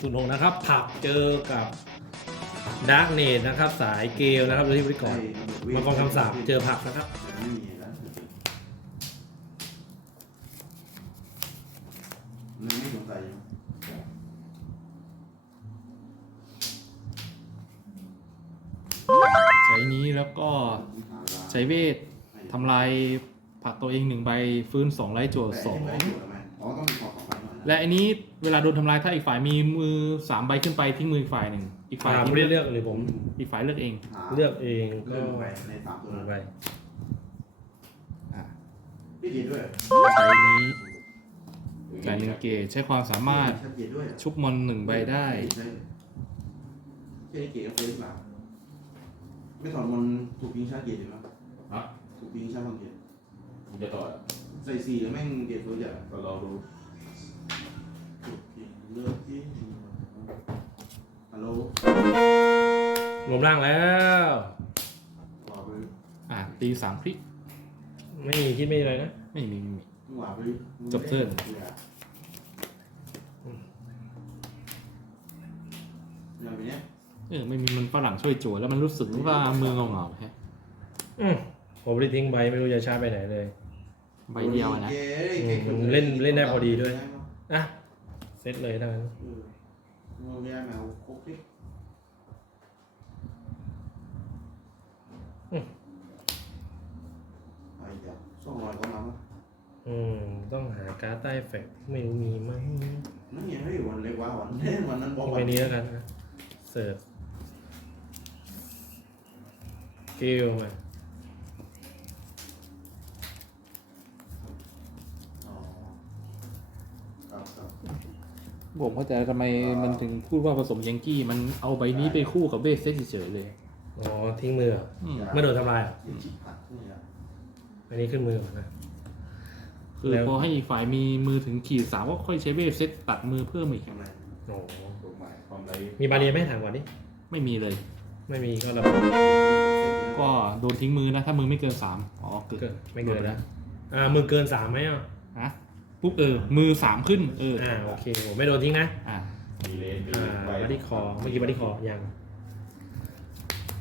ศูนย์หกนะครับ ผักเจอกับดาร์กเนทนะครับ สายเกลนะครับโดยที่บริกรมังกรคำสาปเจอผักนะครับไม่มีแล้วมันไม่สงสัยอยู่ใช้นี้แล้วก็ใช้เวททำลายผักตัวเองหนึ่งใบฟื้นสองไลท์จั่วสองอ๋อต้องมีขอ และอันนี้เวลาโดนทำลายถ้าอีกฝ่ายมีมือสามใบขึ้นไปทิ้งมืออีกฝ่ายหนึ่งอีกฝ่ายอ่าทิ้งไม่ได้เลือกหรือผม อีกฝ่ายเลือกเองเลือกเองเลืก็อกไปในสามตัวหนึ่นั้งนใบอ่าพี่ดีด้วยใช้นี้จ่ายหนึ่งเกตใช้ความสามารถชัดเจนด้วยชุบมอนหนึ่งใบได้ ใช่ใช่เกียร์กับเฟซหรือเปล่าไม่ถอนมนถูกยิงชาร์จเกียร์ใช่ไหมฮะถูกยิงชาร์จบางเกียร์ผมจะต่อใส่สี่แล้วแม่งเกียร์ตัวใหญ่ก็รอดู ฮัลโหลรวมร่างแล้ว หว่าไปอ่าตีสามคลิก ไม่มีคิดไม่มีอะไรนะ ไม่มีไม่มี หว่าไปจบเทิร์น อย่างเนี้ยเออไม่มีมันฝรั่งช่วยจั่วแล้วมันรู้สึกว่ามือเงาเงาๆแฮะอืมผมไม่ได้ทิ้งใบไม่รู้จะชาร์จไปไหนเลย ใบเดียวอะนะอืมเล่นเล่นได้พอดีด้วยอะ เซตเลยทั้งนั้นเออเราแย่แมวครบดิไปเดี๋ยวสองร้อยก็มามั้งอืม ต้องหาการ์ดใต้แฟกไม่รู้มีไหมนั่นยังไม่วันเล็กว่าวันนี้วันนั้นบอกเอาวัไปนนี้แล้วกันนะเสิร์ฟเกลมา ผมเข้าใจทำไมมันถึงพูดว่าผสมยังกี้ มันเอาใบนี้ไปคู่กับเบสเซ็ตเฉยๆเลย อ๋อ ทิ้งมือเหรออืม ไม่โดนทำลายเหรอเย็นจิตผัดนี่อะอันนี้ขึ้นมือก่อนนะ คือแล้ว พอให้อีกฝ่ายมีมือถึงขีดสามก็ค่อยใช้เบสเซ็ตตัดมือเพิ่มอีกทำไมโอ้ถูกหมายความไรมีบาเรียไหมถามก่อนดิไม่มีเลย ไม่มีก็ระก็โดนทิ้งมือนะ ถ้ามือไม่เกินสามอ๋อเกิเกินนไม่เกินแล้วอ่ามือเกินสามไหมอะฮะ ปุ๊บเออมือสามขึ้นเอออ่าโอเคผมไม่โดนทิ้งนะอ่ามีเลนมีอ่าไปบัดดี้คอเมื่อกี้บัดดี้คอยัง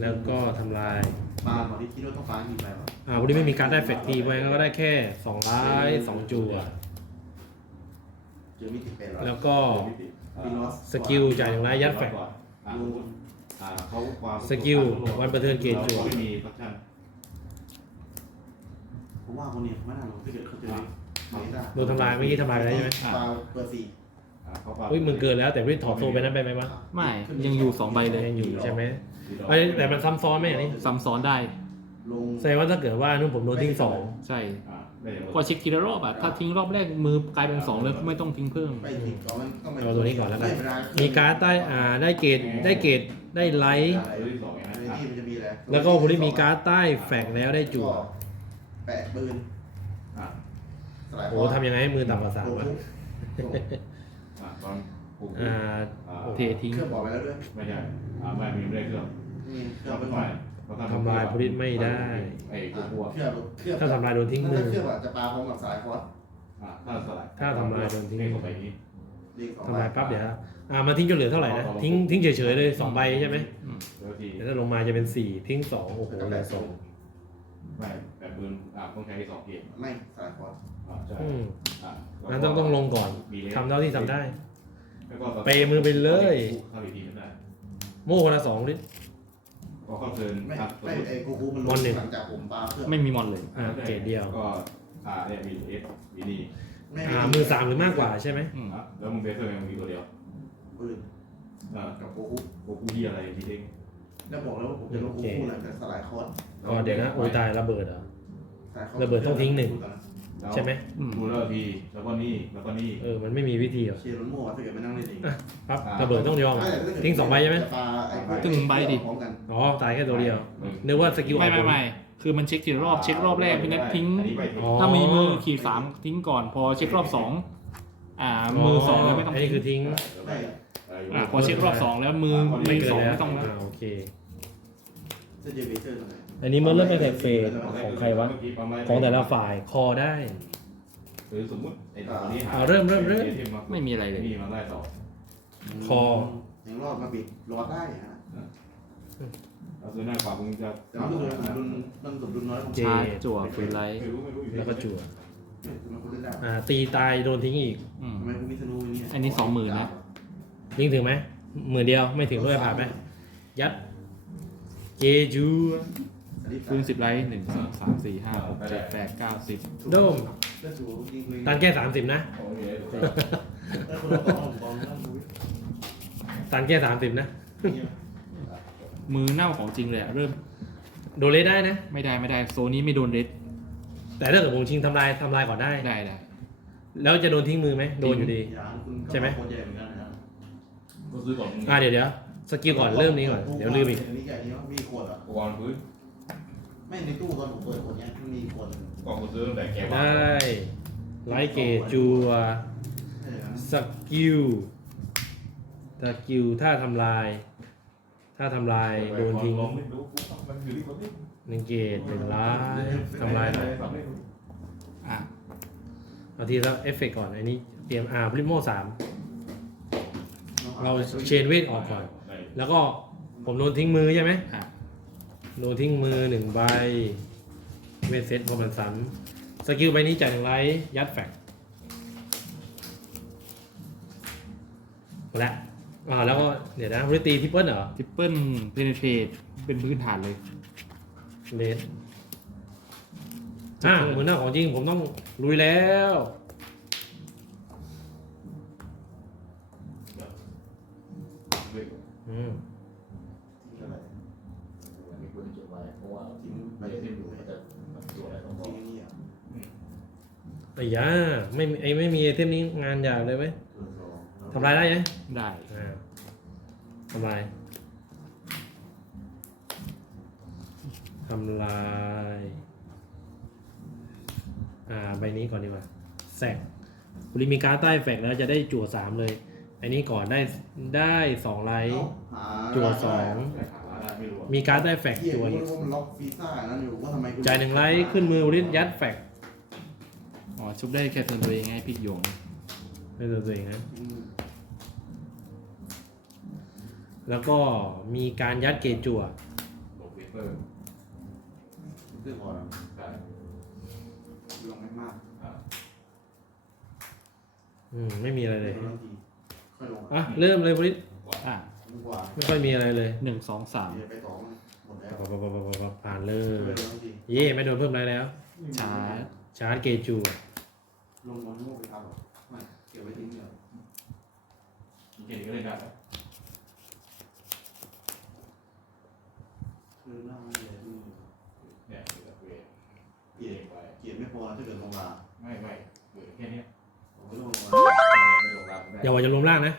แล้วก็ทำลายปลาหมอที่คิดว่าต้องปลากี่ใบวะอ่าวันนี้ไม่มีการดได้แฟกตีไว้ก็ได้แค่สองร้ายสองจัวเจอมิติแปดร้อยแล้วก็ปีนอสสกิลจ่ายหนึ่งร้ายยัดแฟกอ่าอ่าเขาความสกิลวันประเทิร์นเกณฑ์จั่วไม่มีฟังก์ชันผมว่าคนนี้ไม่น่าหรอกถ้าเกิดเขาเจอไม่ได้ โดนทำลายเมื่อกี้ทำลายไปแล้วใช่ไหมปลาเปิดสี่อ่าเขาอุ้ยมึงเกินแล้วแต่ไม่ถอดโซไปนั้นไปไหมวะไม่ยังอยู่สองใบเลยยังอยู่ใช่ไหมไอ้ยแต่มันซ้ำซ้อนไหมอันนี้ซ้ำซ้อนได้ลงแสดงว่าถ้าเกิดว่านู่นผมโดนทิ้งสองใช่อ่าได้อย่างก็เช็คทีละรอบอะถ้าทิ้งรอบแรกมือกลายเป็นสองเลยก็ไม่ต้องทิ้งเพิ่มไปทิ้งก่อนมันต้องไปเอาตัวนี้ก่อนแล้วกันไม่เป็ไรมีการ์ดได้อ่าได้เกรดได้เกรดได้ไลท์ตัวที่สองไงในนะที่มันจะมีอะไรแล้วก็คนที่มีการ์ดใต้แฟกแล้วได้จั่วแปะปืน อ่าสลายโอ้ทำยังไงให้มือต่ำกว่าสามโอ้วะโหอ่าตอนปลูกอ่าอ่าเททิ้ง เครื่องบอกไปแล้วด้วยไม่ใช่อ่าไม่มีไม่ได้เครื่องนี่เครื่เคอรื่งองไปไม่ก่อนไม่ทำลายผลิตไม่ได้ ไอ้ตัวพวกเครื่องเครื่องถ้าทำลายโดนทิ้งมือเครื่องอะจะปาพร้อมกับสายคอร์สอ่าถ้าสลายถ้าทำลายโดนทิ้ง เลขเข้าไปนี้เรียกสองทำลายปั๊บเดี๋ยวอ่ามาทิ้งจนเหลือเท่าไหร่นะ ทิ้งทิ้งเฉยๆเลยสองใบใช่ไหมแล้วทีแล้วถ้าลงมาจะเป็นสี่ทิ้งสองโอ้โหเหลือสองไม่แต่ปืนอ่าต้องใช้สองเกมไม่สายคอร์ส อ่าใช่อืมอ่านั้นต้องต้องลงก่อนมีลนทำเท่าที่ทำได้แล้วก็เปมือไปเลยเข้าอีกทีก็ได้โม่คนละสองดิ ก็เข้าเทิร์นไม่ครับไม่ไอ้กูกูมันลมอนหนึ่งหลังจากผมปาเครื่องไม่มีมอนเลยอ่าเกรดเดียว ก็อ่าเนี่ยมีเอสมีนี่ไอ่ามือสามหรือมากกว่าใช่ไหมอืมอะแล้วมึงเบสเซอร์ยังมีตัวเดียวปืนอ่ากับกูกูโอ้กูที่อะไรทีเด้งแล้วบอกแล้วว่าผมจะลงกูกูหลังจากสลายคอร์สอ๋อเดี๋ยวนะโอ้ยตายระเบิดเหรอสายคอร์สระเบิดต้องทิ้งหนึ่งแล้ว ใช่ไหมอืมดูแล้วที แล้วก็นี่ แล้วก็นี่ เออ มันไม่มีวิธีเหรอ เชียร์ล้นโม่ถ้าเกิดไม่นั่งเล่นเองปั๊บระเบิดต้องยอม ทิ้งสองใบใช่ไหมจะปาไอ้พวกตึงใบดิ พร้อมกันอ๋อ ตายแค่ตัวเดียว นึกว่าสกิลอไม่อกไม่ไม่คือมันเช็คทีละรอบเช็ครอบแรกพี่นัททิ้ง อันนี้ไปอ๋อถ้ามีมือขีดสามทิ้งก่อนพอเช็ครอบสองอ่ามือสองแล้วไม่ต้องอันนี้คือทิ้งได้อ่าพอเช็ครอบสองแล้วมือไม่มือเกินสองแล้วไม่ต้องแล้วอ่าโอเคเส้นเจเบเตอร์ตรงไหน อันนี้มันเริ่มเป็นแท็กเฟสของใครวะ ของแต่ละฝ่ายคอได้หรือสมมติไอ้ตัวนี้หาอ่าเริ่มเริ่มเริ่มไม่มีอะไรเลย มีมาได้ต่อคอยังรอดมาบิดรอดได้ฮะเราซื้อหน้าขวามึงจะแต่ว่ามันสมดุลมันสมดุลน้อยของเจชาร์จจั่วฟื้นไลท์ไม่รู้ไม่รู้อยู่แล้วก็จั่วมันคนเล่นได้อ่าตีตายโดนทิ้งอีกอืม ทำไมกูมีธนูอย่างเงี้ยอันนี้สองหมื่นนะ ลิงถึงไหมหมื่นเดียวไม่ถึงด้วยผ่านไหมยัดเจจู ฟื้นสิบไลท์หนึ่งสองสามสี่ห้าหกเจ็ดแปดเก้าสิบโดมแล้วจูยิงปืนตันแค่สามสิบนะโอเคแล้วคนละกองกองนั่งดูตันแค่สามสิบนะ มือเน่าของจริงเลยอะเริ่มโดนเลสได้นะ ไม่ได้ไม่ได้โซนนี้ไม่โดนเรดแต่ถ้าเกิดวงชิงทำลายทำลายก่อนได้ ได้ได้แล้วจะโดนทิ้งมือไหมโดนอยู่ดีอย่างคุณก็ใช่ไหมคนใหญ่เหมือนกันนะก็ซื้อก่อนมึงอ่าเดี๋ยวเดี๋ยวสกิลก่อนเริ่มนี้ก่อน เดี๋ยวลืมอีกนนี้ใหญ่นี้มีขวดอะวางพื้น ไม่ในตู้ตอนผมเปิดขวดเนี้ยมันมีขวดกล่องกูซื้อตั้งแต่แกวางได้ ไลท์เกจจัวใช่ครับสกิล สกิลถ้าทำลาย ถ้าทำลายโดนทิ้งลองไม่รู้มันอยู่ที่คนนี้หนึ่งเกตหนึ่งร้ายทำลายหน่อยอะเอาทีละเอฟเฟกต์ก่อนอันนี้เตรียมอาร์พริโมสามเราเชนเวทออกก่อน แล้วก็ผมโดนทิ้งมือใช่ไหมอะ โดนทิ้งมือหนึ่งใบเวทเซตพอมันซ้ำสกิลใบนี้จ่ายหนึ่งไลท์ยัดแฟกและอ่าแล้วก็เดี๋ยวนะริตีทิปเปิลเหรอทริปเปิลเพนเทรตเป็นพื้นฐานเลย เลสอ่ามือหน้าของจริงผมต้องลุยแล้วอืม ทิ้งอะไร มีคนที่เก็บไว้เพราะว่า ทิ้งใบ ไม่ได้ เส้น ดู ดู ว่า ให้ จะตัวอะไรต้องบอ ทิ้ ก งอย่างนี้อะ ไอ้ยาไม่มีไอ้ไม่มีไอเทมนี้งานอยากเลยเว้ยตัวสองทำลายได้ไหมได้ อ่าทำลายทำลาย อ่าใบนี้ก่อนดีกว่าแสกคุณมีการ์ดใต้แฟกแล้วจะได้จั่วสามเลย อันนี้ก่อนได้ได้สองไลท์หาจั่วสองไม่รู้มีการ์ดใต้แฟกเหี้ยจั่วกูอีกรู้ว่ามันล็อกฟีซ่านั่นอยู่ว่าทำไมกูจ่ายหนึ่งไลท์ขึ้นมือริดยัดแฟกอ๋อ ชุบได้แค่เทิร์นตัวเองไงพลิกโยงไม่ตัวตัวเองนะอืมแล้วก็มีการยัดเกจจั่วโลเปเปอร์เรื่องก่อนใช่ลงไม่มากอืมไม่มีอะไรเลย ลงทีค่อยลงอะ เริ่มเลยบริษอะลงกว่าไม่ค่อยมีอะไรเลยหนึ่งสองสามเดี๋ยวไปต่อหมดแล้วปะปะปะปะปะปะผ่านเลเอยอลงทีเย่ไม่โดนเพิ่มอะไรแล้ว ชาร์จ ชาร์จเกจจั่ว ลงมันโง่ไปครับไม่เก็บไว้ทิ้งเดี๋ยวเก่งก็เลยได้คือหน้ามันเลยดูเนี่ยเวทเกลียเก่ดงไปเกลียดไม่พอถ้าเกิดลงมาไม่ไม่เวทแค่นี้ผมไม่ลงมาไม่ลงรางอย่าว่าจะรวมร่างนะ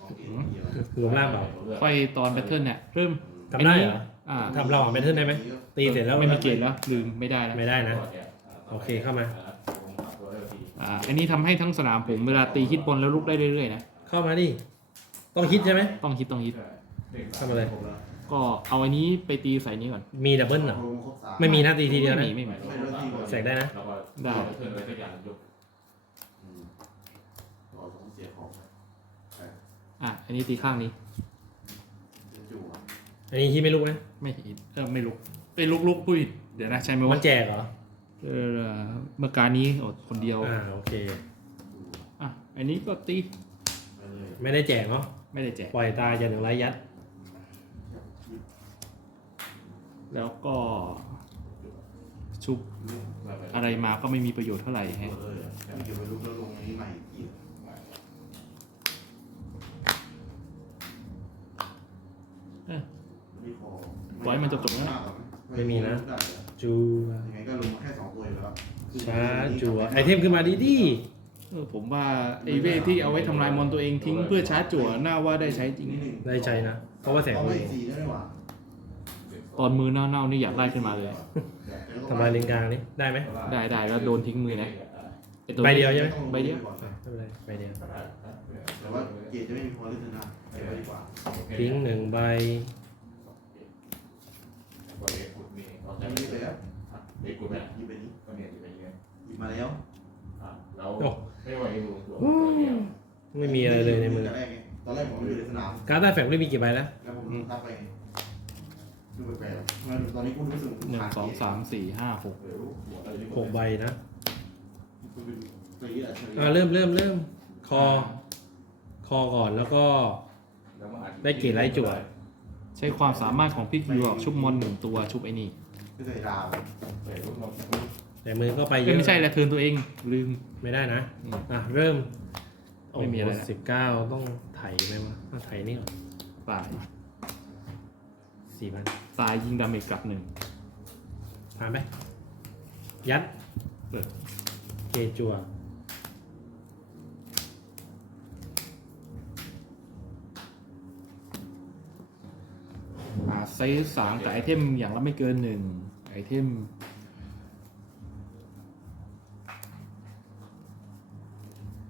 ของเกลียดเกลียดรวมร่างเปล่าค่อยตอนแพทเทิร์นเนี่ยเริ่มทำได้เหรออ่าทำเราอะเป็นเทิร์นได้ไหมตีเสร็จแล้วไม่มีเกณฑ์แล้วลืมไม่ได้แล้วไม่ได้นะ โอเคเข้ามา อ่าอันนี้ทำให้ทั้งสนามผมเวลาตีฮิตบอลแล้วลุกได้เรื่อยๆนะ เข้ามาดิ ต้องคิดใช่ไหม ต้องฮิตต้องฮิตเข้ามาเลยผมแล้วก็เอาอันนี้ไปตีใส่นี้ก่อน มีดับเบิลเหรอลงครบสามไม่มีนะตีทีเดียวไม่นะมีไม่มี แสกได้นะแล้วก็ได้เทิร์นอะไรสักอย่างยกอืมต่อสองเสียของไปอะ อันนี้ตีข้างนี้จะจู่อะอันนี้คิดไม่ลุกนะ ไม่ฮิตเออไม่ลุกไปลุกลุกปุ้ยเดี๋ยวนะใช่ไหมมัว่านแจกเหรอ เออเมื่อการนี้อดคนเดียว อ่าโอเคจู่อะ อันนี้ก็ตีไปเลยไม่ได้แจกเนาะไม่ได้แจก ปล่อยตายจะหนึ่งไลท์ยัด แล้วก็ ชุบอะไรมาก็ไม่มีประโยชน์เท่าไหร่หมฮะดเลยอะไม่เก็บไว้ลุกแล้วลงอันนี้ใหม่อีกเออไม่พอปล่อยมันจบๆนะ ไม่มีนะ ได้เหรอ จัวยังไงก็ลงมาแค่สองตัวอยู่แล้วชาร์จจัวไอเทมขึ้นมาดีดีเออผมว่าไอเวทที่เอาไว้ทำลายมอนตัวเองทิ้งเพื่อชาร์จจั่วน่าว่าได้ใช้จริง ได้ใช้นะ เพราะว่าแสงเอามืไว้อสี่ได้ไหมวะตอนมือเน่าๆนี่อยากไล่ขึ้นมาเลย ทำลายเลนกลางนี่ได้ไหมได้ได้แล้วโดนทิ้งมือนะไอ้ตัวใบเดียวใช่ไหมใบเดียวก่อนอะไม่เป็นไรใบเดียวแต่ว่าเกียรติจะไม่มีพอเล่นนะเก็บไว้ดีกว่าทิ้งหนึ่งใบ ก็เล็กกุดนี่เราอัจะนไม่นี้ไปแล้วเล็กกุดเนี่ยหยิบไปนี้ก็เนี่ยจะไปเงี้ยหยิบมาแล้วอะเราไม่ไหวดูตัวไม่มีอะไรเลยในมือแต่แรกไงตอนแรกผมไม่อยู่ในสนามการ์ดใต้แฝงไม่มีกี่ใบแล้วแล้วผมรับไปดูแปลกๆทำไมตอนนี้คุณรู้สึกหนึ่งสองสามสี่ห้าหกเดี๋ยวหัวอะไรนี่หกใบนะคุณเป็นไปยืดอัจฉริอ่ายะเริ่มเริ่มเริ่มคอ คอก่อนแล้วก็แล้วมาอัได้เกรดไลท์จั่วใช้ความสามารถของพิกยูออกชุบมอนหนึ่งตัวชุบไอ้นี่ ไม่ใส่ดาวเดี๋ยวเราแต่มือก็ไปเยเอ้ยอะไม่ใช่ละเทิร์นตัวเองลืม ไม่ได้นะอืมอะเริ่มไม่มีอะไรละ สิบเก้าต้องไถไหมวะต้องไถนี่ก่อนตายสี่พันตายยิงดาเมจกลับหนึ่งผ่านไปยัดเปิดเกจัว ไซส์สามกับไอเทมอย่างละไม่เกินหนึ่งไอเทม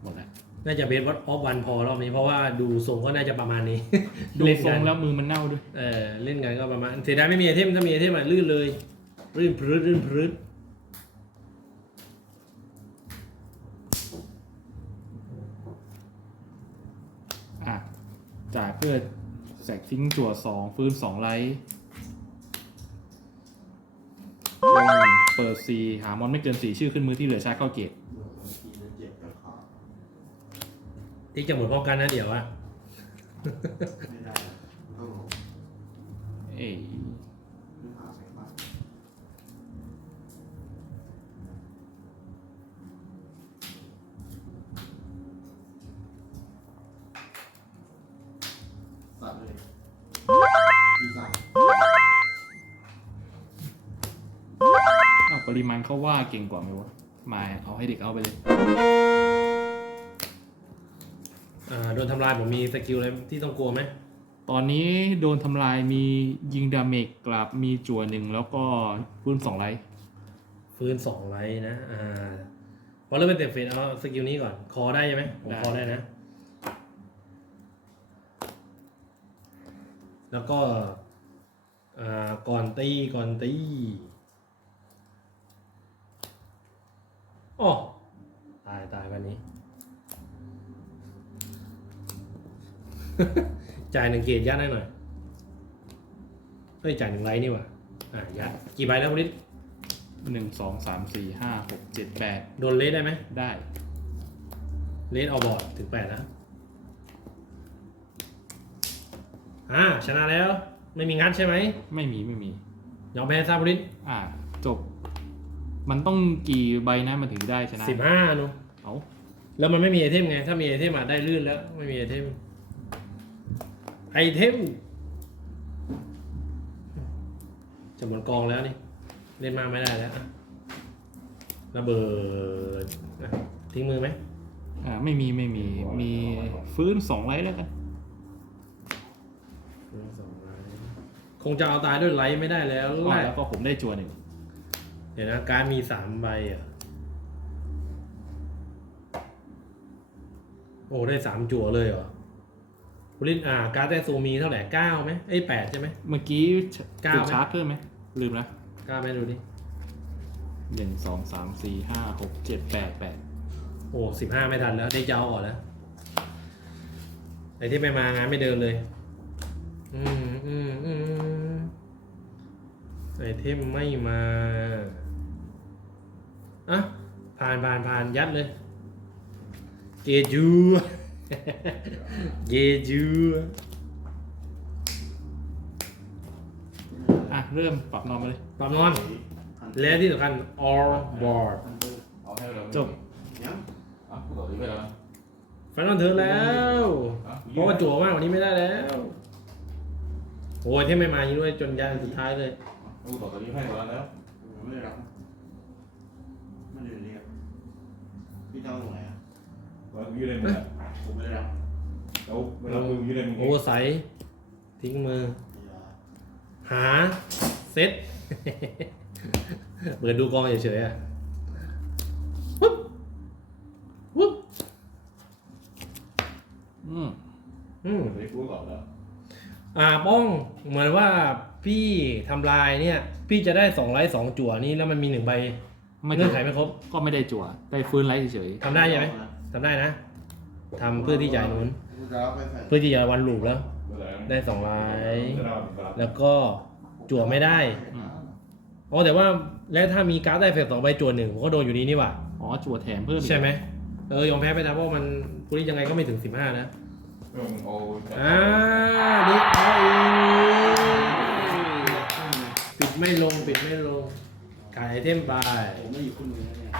หมดแล้วน่าจะเบสวัดออฟวันพอรอบนี้เพราะว่าดูทรงก็น่าจะประมาณนี้ ดูเล่นทรกังนแล้วมือมันเน่าด้วย เออเล่นกันก็ประมาณเสียดายไม่มีไอเทมถ้ามีไอเทมอะลื่นเลยลื่นพรืดลื่นพรืดอะจ่ายเพื่อ แจกทิ้งจั่วสองฟื้นสองไลท์ลงเปิดสีหามอนไม่เกินสี่ชื่อขึ้นมือที่เหลือใช้เข้าเกตบวกบางทีจะเจ็บกับขาที่จะหมดพร้อมกันนะเดี๋ยวอะ ริมาณเขาว่าเก่งกว่าไหมวะมาเอาให้เด็กเอาไปเลยอ่าโดนทำลายผมมีสกิลอะไรที่ต้องกลัวไหมตอนนี้โดนทำลายมียิงดาเมจกลับมีจั่วหนึ่งแล้วก็ฟื้นสองไลท์ฟื้นสองไลท์นะอ่าพอเริ่มเป็นเต็มเฟสเอาสกิลนี้ก่อน คอได้ใช่ไหมผมคอได้นะ แล้วก็อ่าก่อนตีก่อนตี โอ้ตายตายวันนี้ จ่ายหนึ่งเกตยัดให้หน่อยเฮ้ยจ่ายหนึ่งไลท์นี่หว่าอ่ายัดกี่ใบแล้วคุณฤทธิ์หนึ่งสองสามสี่ห้าหกเจ็ดแปดโดนเลสได้ไหมได้เลสเอาบอร์ดถึงแปดแล้วอ่าชนะแล้ว ไม่มีงัดใช่ไหมไม่มีไม่มียอมแพ้ซาบุริสอ่าจบ มันต้องกี่ใบนะมันถึงได้ชนะสิบห้านุเอาแล้วมันไม่มีไอเทมไง ถ้ามีไอเทมมาได้ลื่นแล้ว ไม่มีไอเทม ไอเทมจะหมดกองแล้วนี่ เล่นมากไม่ได้แล้วอะระเบิดอะทิ้งมือไหมอ่าไม่มีไม่มีมีฟื้นสองไลท์แล้วกันคงจะเอาตายด้วยไลท์ไม่ได้แล้วอ๋อไล่แล้วก็ผมได้จั่วหนึ่งเดี๋ยวนะการดมีสามใบอะ โอ้ ได้สามจั่วเลยเหรอคุณลินอ่า การดแต่ซูมีเท่าไหร่เก้าไหมเอ้ยแปดใช่ไหม เมื่อกี้เก้า จุดไหมชาร์จเพิ่มไหม ลืมแล้วเก้าไหมดูดิ หนึ่งสองสามสี่ห้าหกเจ็ดแปดแปดโอ้สิบห้าไม่ทันแล้ว ได้จะเอาก่อนแล้ว ไอ้ที่ไม่มางานไม่เดินเลย อืมอืมอืมไอเทมไม่มา อะผ่านผ่านผ่านยัดเลย เกจู เกจูอะ เริ่มปรับนอมมาเลย ปรับนอน และที่สำคัญ all board เอาให้เราจบยังอะกูต่อที่ไปแล้วไฟนอลเทิร์นแล้วอะเพราะว่าจั่วมากกว่านี้ไม่ได้แล้วโอ้ยเทมไม่มาอย่างนี้ด้วยจนยานสุดท้ายเลย กูต่อตัวนี้ให้แล้วแล้วผมไม่ได้รับ ไม่ได้เรียกพี่ตั้งตรงไหนอะว่ายืดเลยมึงอะผมไม่ได้รับแล้วเวลามึงยืดเลยมึงโอเวอร์ไซส์ทิ้งมือหา เซ็ตเปิดดูกองเฉยๆอะวุ๊บวุ๊บอืมอืม ไม่พูดก่อนแล้วอ่าป้องเหมือนว่าพี่ทำลายเนี่ย พี่จะได้สองไลท์สองจั่วนี้แล้วมันมีหนึ่งใบ ไม่เงื่ถึองนไขไม่ครบก็ไม่ได้จั่วได้ฟื้นไลท์เฉยทำได้ใช่ไหมทำได้นะทำเพื่อที่จ่ายหนุนผจะรับไปใส่เพื่อที่จะวันลูปแล้ว ได้สองไลท์แล้วก็จั่วไม่ได้อ๋อแต่ว่าแล้วถ้ามีการ์ดได้เฟสสองใบจั่วหนึ่งผมก็โดนอยู่ดีนี่หว่าอ๋อจั่วแถมเพิ่มอีกใช่ไหมเออยอมแพ้ไปนะเพราะว่ามันพวกนี้ยังไงก็ไม่ถึงสิบห้านะอ่าดิเอาอีกปิดไม่ลงปิดไม่ลง ขายไอเทมไป ผมไม่อยู่คนเดียเนี่ย